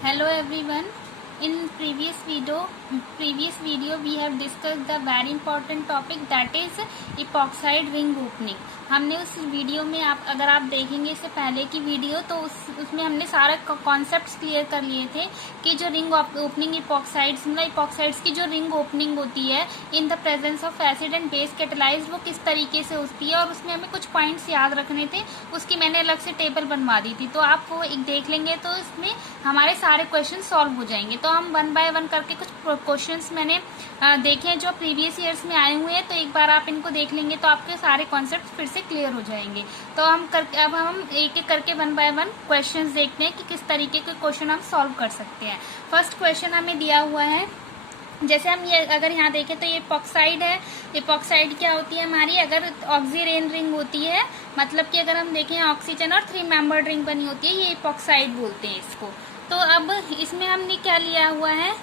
Hello everyone. In previous video we have discussed the very important topic that is epoxide ring opening. हमने उस video में अगर आप देखेंगे इससे पहले की वीडियो तो उसमें हमने सारा कॉन्सेप्ट्स क्लियर कर लिए थे कि जो रिंग ओपनिंग इपॉक्साइड्स मतलब इपॉक्साइड्स की जो रिंग ओपनिंग होती है in the presence of acid and base catalysed वो किस तरीके से होती है, और उसमें हमें कुछ पॉइंट्स याद रखने थे। उसकी मैंने अलग से टेबल बनवा दी थी, तो आप वो एक देख लेंगे तो इसमें हमारे सारे क्वेश्चन सॉल्व हो जाएंगे। तो हम वन बाय वन करके कुछ क्वेश्चंस मैंने देखे जो प्रीवियस ईयर्स में आए हुए हैं, तो एक बार आप इनको देख लेंगे तो आपके सारे कॉन्सेप्ट फिर से क्लियर हो जाएंगे। तो अब हम एक एक करके वन बाय वन क्वेश्चंस देखते हैं कि किस तरीके के क्वेश्चन हम सॉल्व कर सकते हैं। फर्स्ट क्वेश्चन हमें दिया हुआ है, जैसे हम ये अगर यहाँ देखें तो ये इपॉक्साइड है। इपॉक्साइड क्या होती है हमारी, अगर ऑक्सीरेन रिंग होती है, मतलब कि अगर हम देखें ऑक्सीजन और 3 मेंबर्ड रिंग बनी होती है, ये इपॉक्साइड बोलते हैं इसको। तो अब इसमें हमने क्या लिया हुआ है,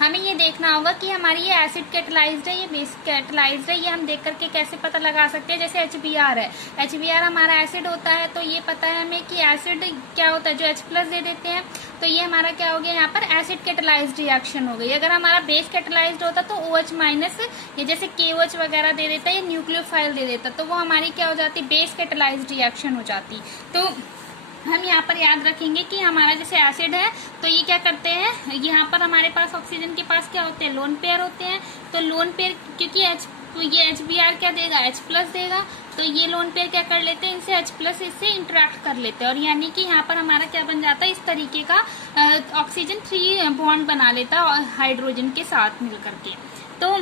हमें ये देखना होगा कि हमारी ये एसिड कैटालाइज्ड है, ये बेस कैटालाइज्ड है। ये हम देख करके कैसे पता लगा सकते हैं, जैसे HBr है, HBr हमारा एसिड होता है, तो ये पता है हमें कि एसिड क्या होता है, जो H+ दे देते हैं, तो ये हमारा क्या हो गया, यहाँ पर एसिड कैटालाइज्ड रिएक्शन हो गई। अगर हमारा बेस कैटालाइज्ड होता तो OH- ये जैसे KOH वगैरह दे देता, ये न्यूक्लियोफाइल दे देता, तो वो हमारी क्या हो जाती, बेस कैटालाइज्ड रिएक्शन हो जाती। तो हम यहाँ पर याद रखेंगे कि हमारा जैसे एसिड है तो ये क्या करते हैं, यहाँ पर हमारे पास ऑक्सीजन के पास क्या होते हैं, लोन पेयर होते हैं। तो लोन पेयर क्योंकि ये HBr क्या देगा, H+ देगा, तो ये लोन पेयर क्या कर लेते हैं, इनसे H+ इससे इंटरेक्ट कर लेते हैं, और यानी कि यहाँ पर हमारा क्या बन जाता है, इस तरीके का ऑक्सीजन 3 बॉन्ड बना लेता है हाइड्रोजन के साथ मिल करके। तो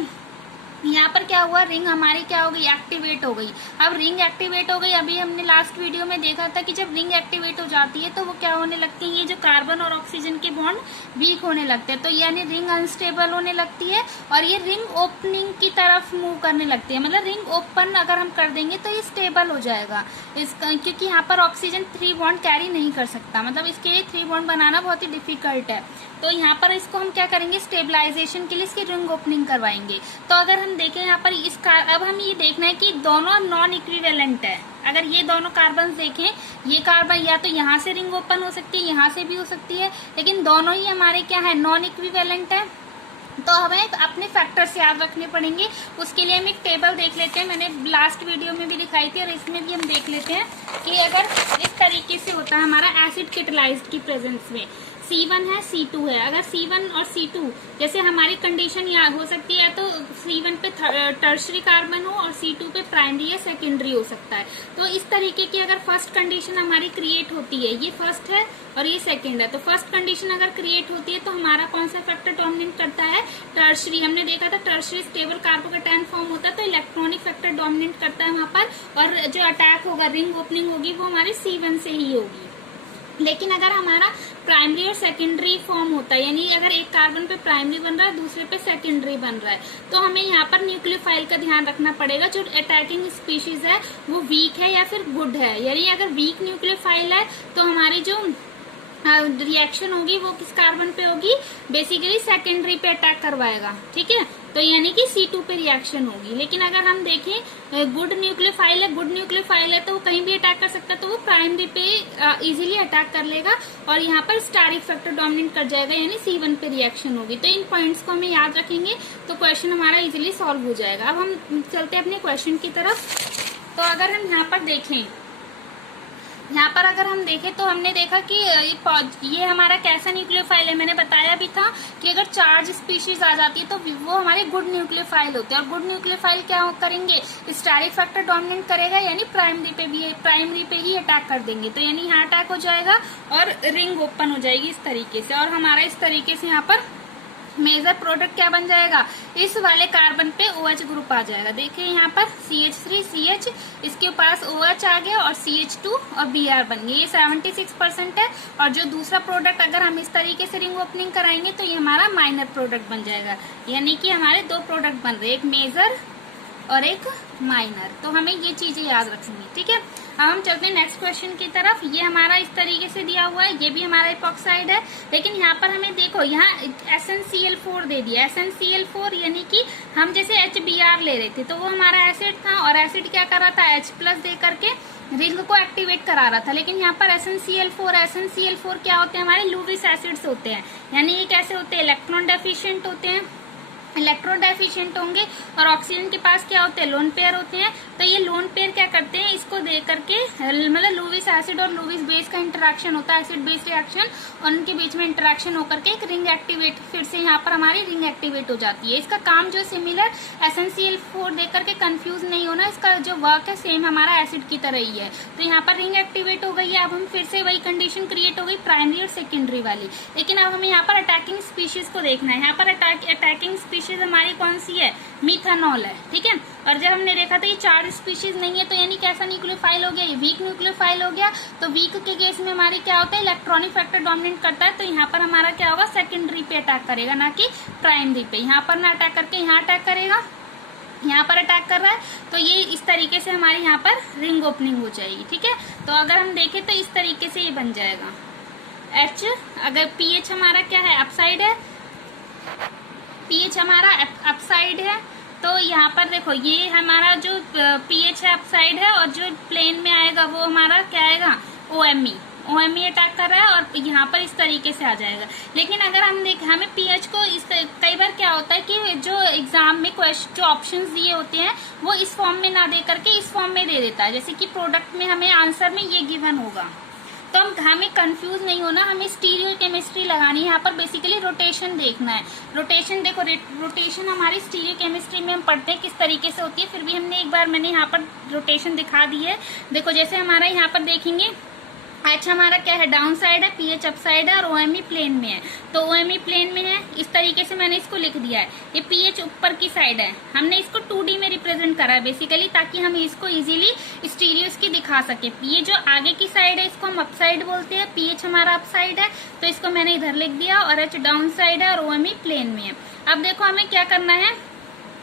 यहाँ पर क्या हुआ, रिंग हमारी क्या हो गई, एक्टिवेट हो गई। अब रिंग एक्टिवेट हो गई, अभी हमने लास्ट वीडियो में देखा था कि जब रिंग एक्टिवेट हो जाती है तो वो क्या होने लगती है, ये जो कार्बन और ऑक्सीजन के बॉन्ड वीक होने लगते हैं, तो यानी रिंग अनस्टेबल होने लगती है और ये रिंग ओपनिंग की तरफ मूव करने लगती है। मतलब रिंग ओपन अगर हम कर देंगे तो ये स्टेबल हो जाएगा, क्योंकि यहाँ पर ऑक्सीजन 3 बॉन्ड कैरी नहीं कर सकता, मतलब इसके लिए 3 बॉन्ड बनाना बहुत ही डिफिकल्ट है। तो यहाँ पर इसको हम क्या करेंगे, स्टेबलाइजेशन के लिए इसकी रिंग ओपनिंग करवाएंगे। तो अगर हम देखें यहाँ पर अब हम ये देखना है कि दोनों नॉन इक्विवेलेंट है। अगर ये दोनों कार्बन देखें, ये कार्बन या तो यहाँ से रिंग ओपन हो सकती है, यहाँ से भी हो सकती है, लेकिन दोनों ही हमारे क्या है, नॉन इक्विवेलेंट है। तो हमें अपने फैक्टर्स याद रखने पड़ेंगे। उसके लिए हम एक टेबल देख लेते हैं, मैंने लास्ट वीडियो में भी दिखाई थी और इसमें भी हम देख लेते हैं कि अगर इस तरीके से होता है हमारा एसिड कैटालाइज्ड की प्रेजेंस में, C1 है, C2 है। अगर C1 और C2 जैसे हमारी कंडीशन यहाँ हो सकती है, तो C1 पे टर्शरी कार्बन हो और C2 पे प्राइमरी या सेकेंडरी हो सकता है। तो इस तरीके की अगर फर्स्ट कंडीशन हमारी क्रिएट होती है, ये फर्स्ट है और ये सेकेंड है, तो फर्स्ट कंडीशन अगर क्रिएट होती है तो हमारा कौन सा फैक्टर डोमिनेट करता है, टर्शरी। हमने देखा था टर्शरी स्टेबल कार्बोकेटायन फॉर्म होता है, तो इलेक्ट्रॉनिक फैक्टर डोमिनेट करता है वहां पर, और जो अटैक होगा, रिंग ओपनिंग होगी, वो हमारे C1 से ही होगी। लेकिन अगर हमारा प्राइमरी और सेकेंडरी फॉर्म होता है, यानी अगर एक कार्बन पे प्राइमरी बन रहा है, दूसरे पे सेकेंडरी बन रहा है, तो हमें यहाँ पर न्यूक्लियोफाइल का ध्यान रखना पड़ेगा। जो अटैकिंग स्पीशीज है वो वीक है या फिर गुड है, यानी अगर वीक न्यूक्लियोफाइल है तो हमारी जो रिएक्शन होगी वो किस कार्बन पे होगी, बेसिकली सेकेंडरी पे अटैक करवाएगा, ठीक है। तो यानी कि C2 पे रिएक्शन होगी। लेकिन अगर हम देखें गुड न्यूक्लियोफाइल है तो वो कहीं भी अटैक कर सकता है, तो वो प्राइमरी पे इजीली अटैक कर लेगा और यहाँ पर स्टारिक फैक्टर डोमिनेट कर जाएगा, यानी C1 पे रिएक्शन होगी। तो इन पॉइंट्स को हमें याद रखेंगे तो क्वेश्चन हमारा इजीली सॉल्व हो जाएगा। अब हम चलते हैं अपने क्वेश्चन की तरफ। तो अगर हम यहाँ पर देखें, अगर हम देखें तो हमने देखा कि ये हमारा कैसा न्यूक्लियोफाइल है, मैंने बताया भी था कि अगर चार्ज स्पीशीज आ जाती है तो वो हमारे गुड न्यूक्लियोफाइल होते हैं, और गुड न्यूक्लियोफाइल क्या करेंगे, स्टारिक फैक्टर डोमिनेट करेगा, यानी प्राइमरी पे ही अटैक कर देंगे, तो यानी यहाँ अटैक हो जाएगा और रिंग ओपन हो जाएगी इस तरीके से, और हमारा इस तरीके से यहाँ पर मेजर प्रोडक्ट क्या बन जाएगा, इस वाले कार्बन पे OH ग्रुप आ जाएगा। देखिए यहाँ पर CH3CH, इसके पास OH आ गया और CH2 और Br बन गए, ये 76% है। और जो दूसरा प्रोडक्ट अगर हम इस तरीके से रिंग ओपनिंग कराएंगे तो ये हमारा माइनर प्रोडक्ट बन जाएगा, यानी कि हमारे 2 प्रोडक्ट बन रहे, एक मेजर और एक माइनर। तो हमें ये चीजें याद रखनी, ठीक है। अब हम चलते हैं नेक्स्ट क्वेश्चन की तरफ। ये हमारा इस तरीके से दिया हुआ है, ये भी हमारा इपॉक्साइड है, लेकिन यहाँ पर हमें देखो यहाँ SnCl4 दे दिया। SnCl4 यानी कि हम जैसे HBr ले रहे थे तो वो हमारा एसिड था, और एसिड क्या कर रहा था, H+ दे करके रिंग को एक्टिवेट करा रहा था। लेकिन यहाँ पर SnCl4 क्या होते हैं, हमारे लुईस एसिड्स होते हैं, यानी ये कैसे होते हैं, इलेक्ट्रॉन डेफिशिएंट होते हैं, इलेक्ट्रॉन डेफिशिएंट होंगे। और ऑक्सीजन के पास क्या होते हैं, लोन पेयर होते हैं। तो ये लोन पेयर क्या करते हैं, इसको दे करके मतलब लुईस एसिड और लुईस बेस का इंटरेक्शन होता है, एसिड बेस रिएक्शन, और उनके बीच में इंटरेक्शन होकर के एक रिंग एक्टिवेट, फिर से यहाँ पर हमारी रिंग एक्टिवेट हो जाती है। इसका काम जो सिमिलर SnCl4 दे करके कंफ्यूज नहीं होना, इसका जो वर्क है सेम हमारा एसिड की तरह ही है। तो यहाँ पर रिंग एक्टिवेट हो गई है। अब हम फिर से वही कंडीशन क्रिएट हो गई प्राइमरी और सेकेंडरी वाली। लेकिन अब हमें यहाँ पर अटैकिंग स्पीशीज को देखना है। यहाँ पर अटैकिंग स्पीशीज हमारी कौन सी है, मिथानॉल है, ठीक है। और जब हमने देखा था ये चार्ज स्पीशीज नहीं है, तो यानी कैसा न्यूक्लियोफाइल हो गया, ये वीक न्यूक्लियोफाइल हो गया। तो वीक के केस में हमारे क्या होता है, इलेक्ट्रॉनिक फैक्टर डोमिनेट करता है। तो यहाँ पर हमारा क्या होगा, सेकेंडरी पे अटैक करेगा, ना कि प्राइमरी पे। यहाँ पर ना अटैक करके यहाँ अटैक करेगा, यहाँ पर अटैक कर रहा है। तो ये इस तरीके से हमारी यहाँ पर रिंग ओपनिंग हो जाएगी, ठीक है। तो अगर हम देखें तो इस तरीके से ये बन जाएगा H। अगर pH हमारा क्या है, अपसाइड है, pH हमारा अपसाइड है। तो यहाँ पर देखो ये हमारा जो pH है अपसाइड है, और जो प्लेन में आएगा वो हमारा क्या आएगा, OMe अटैक कर रहा है, और यहाँ पर इस तरीके से आ जाएगा। लेकिन अगर हम देखें, हमें pH को कई बार क्या होता है कि जो एग्जाम में क्वेश्चन जो ऑप्शंस दिए होते हैं वो इस फॉर्म में ना दे करके इस फॉर्म में दे देता है। जैसे कि प्रोडक्ट में हमें आंसर में ये गिवन होगा, तो हमें कंफ्यूज नहीं होना, हमें स्टीरियो केमिस्ट्री लगानी है। यहाँ पर बेसिकली रोटेशन देखना है। रोटेशन देखो, रोटेशन हमारी स्टीरियो केमिस्ट्री में हम पढ़ते हैं किस तरीके से होती है। फिर भी हमने एक बार मैंने यहाँ पर रोटेशन दिखा दी है। देखो जैसे हमारा यहाँ पर देखेंगे, H हमारा क्या है, डाउन साइड है, pH अप साइड है, और OMe प्लेन में है। तो OMe प्लेन में है, इस तरीके से मैंने इसको लिख दिया है। ये pH ऊपर की साइड है, हमने इसको 2D में रिप्रेजेंट करा है बेसिकली, ताकि हम इसको इजीली स्टीरियोस की दिखा सके। ये जो आगे की साइड है इसको हम अप साइड बोलते हैं, pH हमारा अप साइड है, तो इसको मैंने इधर लिख दिया, और H डाउन साइड है और OMe प्लेन में है। अब देखो हमें क्या करना है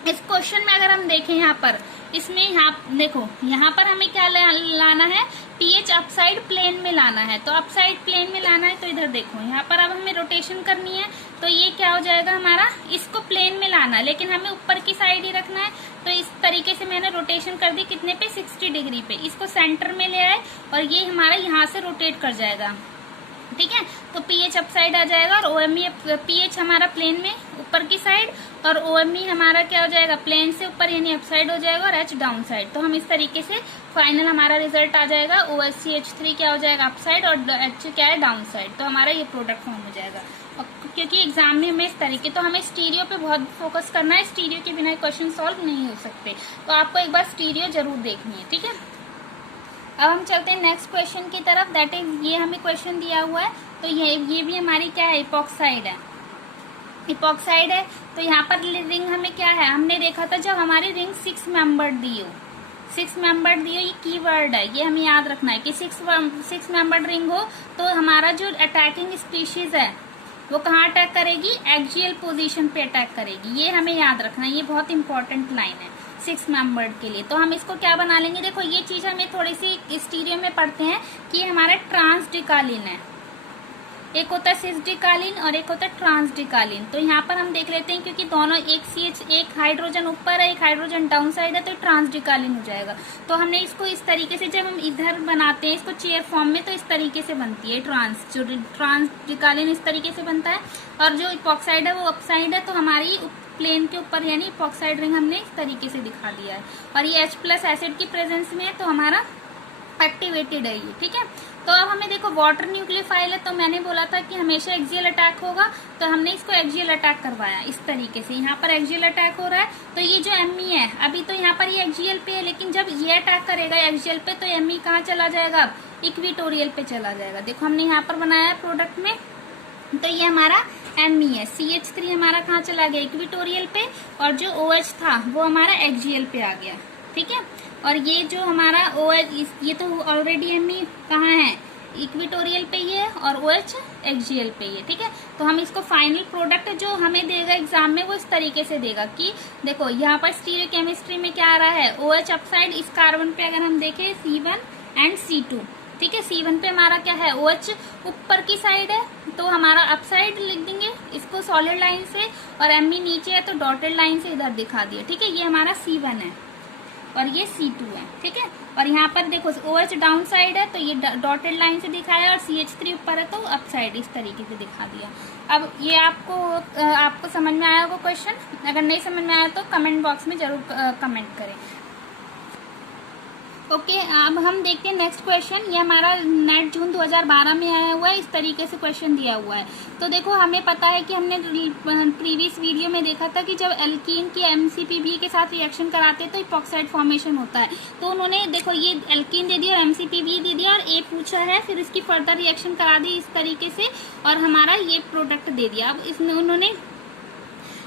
इस क्वेश्चन में, अगर हम देखें यहाँ पर, इसमें यहाँ देखो, यहाँ पर हमें क्या लाना है, pH अपसाइड प्लेन में लाना है। तो अपसाइड प्लेन में लाना है, तो इधर देखो यहाँ पर अब हमें रोटेशन करनी है। तो ये क्या हो जाएगा हमारा, इसको प्लेन में लाना है, लेकिन हमें ऊपर की साइड ही रखना है। तो इस तरीके से मैंने रोटेशन कर दी, कितने पे, 60 डिग्री पे। इसको सेंटर में ले आए, और ये हमारा यहाँ से रोटेट कर जाएगा, ठीक है। तो pH अपसाइड आ जाएगा, और OMe pH हमारा प्लेन में ऊपर की साइड, और OMe हमारा क्या हो जाएगा, प्लेन से ऊपर यानी अपसाइड हो जाएगा, और H डाउन साइड। तो हम इस तरीके से फाइनल हमारा रिजल्ट आ जाएगा, OHCH3 क्या हो जाएगा, अपसाइड, और H क्या है, डाउन साइड। तो हमारा ये प्रोडक्ट फॉर्म हो जाएगा। क्योंकि एग्जाम में हमें इस तरीके, तो हमें स्टीरियो पे बहुत फोकस करना है, स्टीरियो के बिना क्वेश्चन सॉल्व नहीं हो सकते। तो आपको एक बार स्टीरियो जरूर देखनी है, ठीक है। अब हम चलते हैं नेक्स्ट क्वेश्चन की तरफ, दैट इज ये हमें क्वेश्चन दिया हुआ है। तो ये भी हमारी क्या है, इपॉक्साइड है, इपॉक्साइड है। तो यहाँ पर रिंग हमें क्या है, हमने देखा था जब हमारी रिंग 6 मेंबर्ड दी हो, 6 मेंबर्ड दी हो, ये कीवर्ड है, ये हमें याद रखना है कि 6 मेंबर्ड रिंग हो तो हमारा जो अटैकिंग स्पीशीज है वो कहाँ अटैक करेगी, एक्सियल पोजीशन पे अटैक करेगी। ये हमें याद रखना है, ये बहुत इंपॉर्टेंट लाइन है 6 मेंबर्ड के लिए। तो हम इसको क्या बना लेंगे, देखो ये चीज हमें थोड़ी सी स्टीरियो में पढ़ते हैं कि हमारा ट्रांसडिकालीन है, एक होता है सिसडिकालीन और एक होता है ट्रांसडिकालीन। तो यहाँ पर हम देख लेते हैं, क्योंकि दोनों एक हाइड्रोजन ऊपर है, एक हाइड्रोजन डाउन साइड है, तो ट्रांसडिकालीन हो जाएगा। तो हमने इसको इस तरीके से, जब हम इधर बनाते हैं इसको चेयर फॉर्म में, तो इस तरीके से बनती है ट्रांसडिकालीन, इस तरीके से बनता है। और जो इपॉक्साइड है वो अपसाइड है, तो हमारी प्लेन के ऊपर यानी इपॉक्साइड रिंग हमने इस तरीके से दिखा दिया है। और ये H+ एसिड की प्रेजेंस में है, तो हमारा एक्टिवेटेड है ये, ठीक है। तो अब हमें देखो वाटर न्यूक्लियोफाइल है, तो मैंने बोला था कि हमेशा एक्सियल अटैक होगा, तो हमने इसको एक्सियल अटैक करवाया इस तरीके से। यहाँ पर एक्सियल अटैक हो रहा है, तो ये जो Me है अभी तो यहाँ पर ये एक्सियल पे है, लेकिन जब ये अटैक करेगा एक्सियल पे तो Me कहाँ चला जाएगा, अब इक्विटोरियल पे चला जाएगा। देखो हमने यहाँ पर बनाया प्रोडक्ट में, तो ये हमारा Me है, CH3 हमारा कहाँ चला गया, इक्विटोरियल पे, और जो OH था वो हमारा एक्सियल पे आ गया, ठीक है। और ये जो हमारा OH, ये तो ऑलरेडी Me कहाँ है, इक्विटोरियल पे ये है, और OH एक्सियल पे ये, ठीक है। तो हम इसको फाइनल प्रोडक्ट जो हमें देगा एग्जाम में वो इस तरीके से देगा कि देखो यहाँ पर स्टीरियो केमिस्ट्री में क्या आ रहा है, OH अपसाइड, इस कार्बन पे अगर हम देखें C1 एंड C2, ठीक है। C1 पे हमारा क्या है, OH ऊपर की साइड है, तो हमारा अपसाइड लिख देंगे इसको सॉलिड लाइन से, और Me नीचे है तो डॉटेड लाइन से इधर दिखा दिया, ठीक है। ये हमारा C1 है, और ये C2 है, ठीक है। और यहाँ पर देखो OH डाउन साइड है तो ये डॉटेड लाइन से दिखाया, और CH3 ऊपर है तो अप साइड इस तरीके से दिखा दिया। अब ये आपको समझ में आया होगा क्वेश्चन। अगर नहीं समझ में आया तो कमेंट बॉक्स में जरूर कमेंट करें। ओके, अब हम देखते हैं नेक्स्ट क्वेश्चन। ये हमारा नेट जून 2012 में आया हुआ है, इस तरीके से क्वेश्चन दिया हुआ है। तो देखो हमें पता है कि हमने प्रीवियस वीडियो में देखा था कि जब एल्कीन की MCPB के साथ रिएक्शन कराते हैं तो इपॉक्साइड फॉर्मेशन होता है। तो उन्होंने देखो ये एल्कीन दे दिया और MCPB दे दिया और A पूछा है, फिर इसकी फर्दर रिएक्शन करा दी इस तरीके से और हमारा ये प्रोडक्ट दे दिया। अब इसमें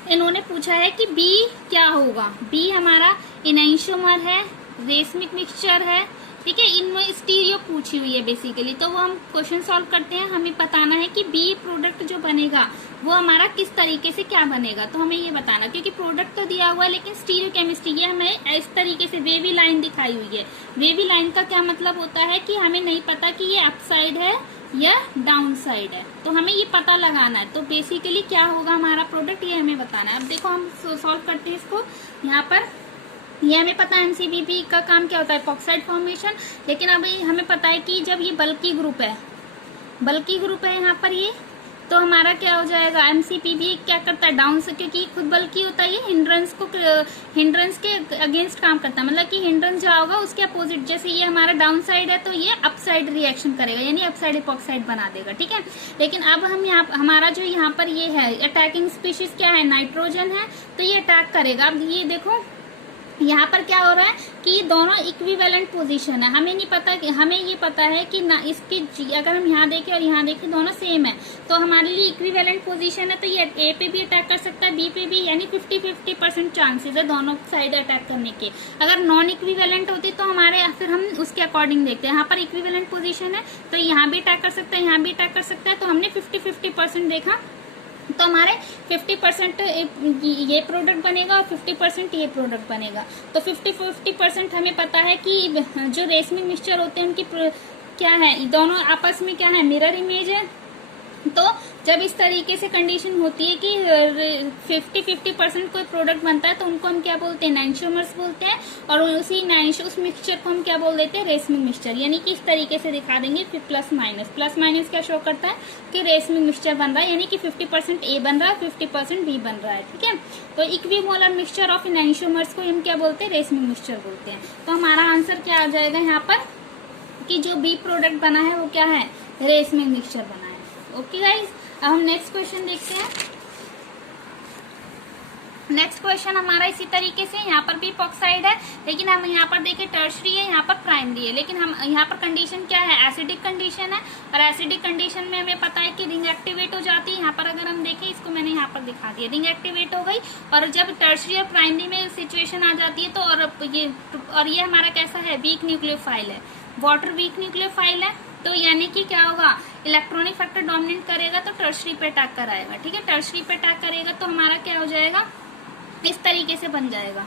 इन्होंने पूछा है कि B क्या होगा। B हमारा इनैंशियोमर है, रेशमिक मिक्सचर है, ठीक है। इनमें स्टीरियो पूछी हुई है बेसिकली, तो वो हम क्वेश्चन सॉल्व करते हैं। हमें बताना है कि बी प्रोडक्ट जो बनेगा वो हमारा किस तरीके से क्या बनेगा, तो हमें ये बताना, क्योंकि प्रोडक्ट तो दिया हुआ है लेकिन स्टीरियो केमिस्ट्री ये हमें इस तरीके से वेवी लाइन दिखाई हुई है। वेवी लाइन का क्या मतलब होता है कि हमें नहीं पता कि ये अपसाइड है या डाउन साइड है, तो हमें ये पता लगाना है। तो बेसिकली क्या होगा हमारा प्रोडक्ट, ये हमें बताना है। अब देखो हम सॉल्व करते हैं इसको। यहाँ पर ये हमें पता है MCPB का काम क्या होता है, इपॉक्साइड फॉर्मेशन। लेकिन अभी हमें पता है कि जब ये बल्की ग्रुप है यहाँ पर ये, तो हमारा क्या हो जाएगा, MCPB क्या करता है डाउन से, क्योंकि खुद बल्की होता है, ये हिंड्रेंस के अगेंस्ट काम करता है। मतलब कि हिंड्रेंस जो होगा उसके अपोजिट, जैसे ये हमारा डाउन साइड है तो ये अप साइड रिएक्शन करेगा, यानी अप साइड इपॉक्साइड बना देगा, ठीक है। लेकिन अब हम हमारा जो यहाँ पर ये है अटैकिंग स्पीशीज क्या है, नाइट्रोजन है, तो ये अटैक करेगा। अब ये देखो यहाँ पर क्या हो रहा है कि दोनों इक्विवेलेंट पोजीशन है। हमें नहीं पता कि, हमें ये पता है कि ना इसकी अगर हम यहाँ देखें और यहाँ देखें दोनों सेम है, तो हमारे लिए इक्विवेलेंट पोजीशन है, तो ये A पे भी अटैक कर सकता है, B पे भी, यानी 50-50% चांसेस है दोनों साइड अटैक करने के। अगर नॉन इक्विवेलेंट होती तो हमारे फिर हम उसके अकॉर्डिंग देखते हैं। यहाँ पर इक्विवेलेंट पोजिशन है तो यहाँ भी अटैक कर सकता है, यहाँ भी अटैक कर सकता है, तो हमने 50-50% देखा, तो हमारे 50% ये प्रोडक्ट बनेगा और 50% ये प्रोडक्ट बनेगा। तो 50-50% हमें पता है कि जो रेशमिक मिक्सचर होते हैं उनकी क्या है, दोनों आपस में क्या है, मिरर इमेज है। तो जब इस तरीके से कंडीशन होती है कि 50-50% कोई प्रोडक्ट बनता है तो उनको हम क्या बोलते हैं, एनैंशियोमर्स बोलते हैं। और उस मिक्सचर को हम क्या बोल देते हैं, रेशमिक मिक्सचर। यानी कि इस तरीके से दिखा देंगे, फिर प्लस माइनस क्या शो करता है कि रेशमिक मिक्सचर बन रहा है, यानी कि 50% A बन रहा है, 50% B बन रहा है, ठीक है। तो इक्विमोलर मिक्सचर ऑफ एनैंशियोमर्स को हम क्या बोलते हैं, रेशमिक मिक्सचर बोलते हैं। तो हमारा आंसर क्या आ जाएगा यहाँ पर कि जो B प्रोडक्ट बना है वो क्या है, रेशमिक मिक्सचर बना है। ओके गाइज, अब हम नेक्स्ट क्वेश्चन देखते हैं। नेक्स्ट क्वेश्चन हमारा इसी तरीके से, यहाँ पर भी इपॉक्साइड है, लेकिन हम यहाँ पर देखें टर्शरी है, यहाँ पर प्राइमरी है। लेकिन हम यहाँ पर कंडीशन क्या है, एसिडिक कंडीशन है, और एसिडिक कंडीशन में हमें पता है कि रिंग एक्टिवेट हो जाती है। यहाँ पर अगर हम देखें, इसको मैंने यहाँ पर दिखा दिया, रिंग एक्टिवेट हो गई। और जब टर्शरी और प्राइमरी में सिचुएशन आ जाती है तो और ये हमारा कैसा है, वीक न्यूक्लियोफाइल है, वाटर वीक न्यूक्लियोफाइल है। तो यानी कि क्या होगा, इलेक्ट्रॉनिक फैक्टर डोमिनेट करेगा तो टर्शरी पे अटैक कराएगा, ठीक है। टर्शरी पे अटैक करेगा तो हमारा क्या हो जाएगा, इस तरीके से बन जाएगा।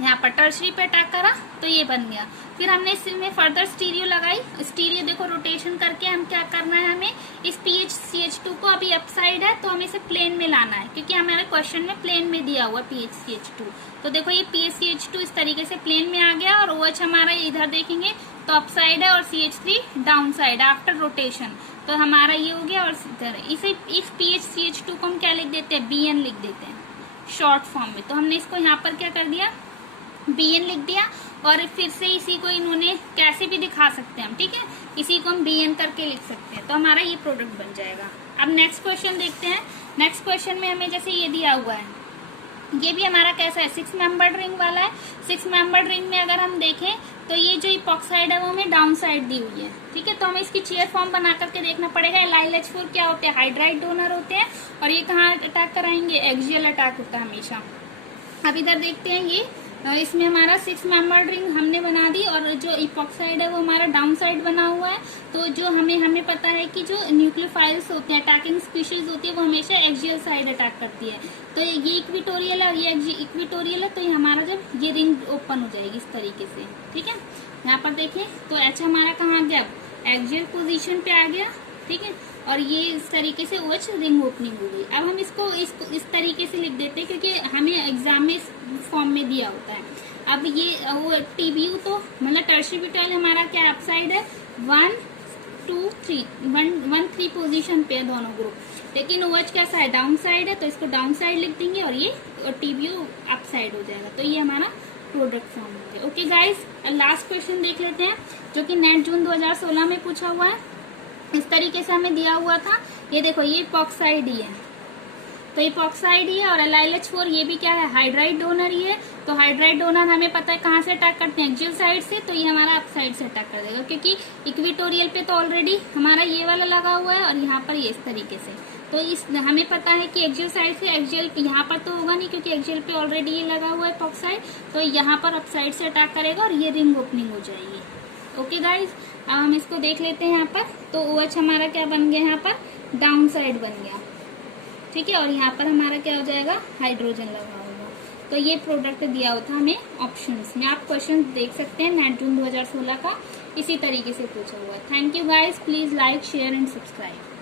यहाँ पर टर्शरी पे अटैक करा तो ये बन गया। फिर हमने इसमें फर्दर स्टीरियो लगाई। स्टीरियो देखो रोटेशन करके हम क्या करना है, हमें इस PHCH2 को, अभी अपसाइड है तो हमें इसे प्लेन में लाना है, क्योंकि हमारे क्वेश्चन में प्लेन में दिया हुआ PHCH2। तो देखो ये PHCH2 इस तरीके से प्लेन में आ गया, और OH हमारा इधर देखेंगे तो अपसाइड है और CH3 down side after rotation. तो हमारा ये हो गया, और इस PHCH2 को हम क्या लिख देते हैं, BN लिख देते हैं शॉर्ट फॉर्म में। तो हमने इसको यहाँ पर क्या कर दिया, BN लिख दिया। और फिर से इसी को इन्होंने कैसे भी दिखा सकते हैं हम, ठीक है, इसी को हम BN करके लिख सकते हैं। तो हमारा ये प्रोडक्ट बन जाएगा। अब नेक्स्ट क्वेश्चन देखते हैं। नेक्स्ट क्वेश्चन में हमें जैसे ये दिया हुआ है, ये भी हमारा कैसा है, 6 मेंबर्ड रिंग वाला है। 6 मेंबर्ड रिंग में अगर हम देखें तो ये जो इपॉक्साइड है वो हमें डाउन साइड दी हुई है, ठीक है। तो हमें इसकी चेयर फॉर्म बना करके देखना पड़ेगा। LiLH4 क्या होते हैं, हाइड्राइड डोनर होते हैं, और ये कहाँ अटैक कराएंगे, एक्सियल अटैक होता है हमेशा। अब इधर देखते हैं, ये इसमें हमारा 6 मेंबर्ड रिंग हमने बना दी, और जो इपॉक्साइड है वो हमारा डाउन साइड बना हुआ है। तो जो हमें पता है कि जो न्यूक्लियोफाइल्स होते हैं, अटैकिंग स्पीशीज होती है, वो हमेशा एक्सियल साइड अटैक करती है। तो ये इक्विटोरियल है और ये इक्विटोरियल है, तो ये हमारा जब ये रिंग ओपन हो जाएगी इस तरीके से, ठीक है। यहाँ पर देखें तो H हमारा कहाँ आ गया, एक्सियल पोजीशन पे आ गया, ठीक है। और ये इस तरीके से OH रिंग ओपनिंग हो गई। अब हम इसको इस तरीके से लिख देते हैं, क्योंकि हमें एग्जाम में इस फॉर्म में दिया होता है। अब ये वो TBU तो मतलब टर्शियरी ब्यूटाइल हमारा क्या अपसाइड है, 1 2 3 1 3 पोजीशन पे है दोनों ग्रुप, लेकिन OH क्या साइड डाउन साइड है, तो इसको डाउन साइड लिख देंगे और ये TBU अप साइड हो जाएगा। तो ये हमारा प्रोडक्ट फॉर्म हो गया। ओके गाइस, लास्ट क्वेश्चन देख लेते हैं जो कि नेट जून 2016 में पूछा हुआ है। इस तरीके से हमें दिया हुआ था, ये देखो ये इपॉक्साइड ही है, तो इपॉक्साइड ही है, और LiLH4 ये भी क्या है, हाइड्राइड डोनर ही है। तो हाइड्राइड डोनर हमें पता है कहाँ से अटैक करते हैं, एक्सियल साइड से, तो ये हमारा अप साइड से अटैक कर देगा, क्योंकि इक्विटोरियल पे तो ऑलरेडी हमारा ये वाला लगा हुआ है और यहाँ पर ये इस तरीके से। तो इस हमें पता है कि एक्सियल साइड से, एक्सियल यहाँ पर तो होगा नहीं क्योंकि एक्सियल पे ऑलरेडी ये लगा हुआ है इपॉक्साइड, तो यहाँ पर अप साइड से अटैक करेगा और ये रिंग ओपनिंग हो जाएगी। ओके गाइज, अब हम इसको देख लेते हैं यहाँ पर। तो OH हमारा क्या बन गया, यहाँ पर डाउन साइड बन गया, ठीक है, और यहाँ पर हमारा क्या हो जाएगा, हाइड्रोजन लगा होगा। तो ये प्रोडक्ट दिया हुआ था हमें ऑप्शंस में, आप क्वेश्चन देख सकते हैं, नेट जून 2016 का इसी तरीके से पूछा हुआ है। Thank you guys, please like share and subscribe.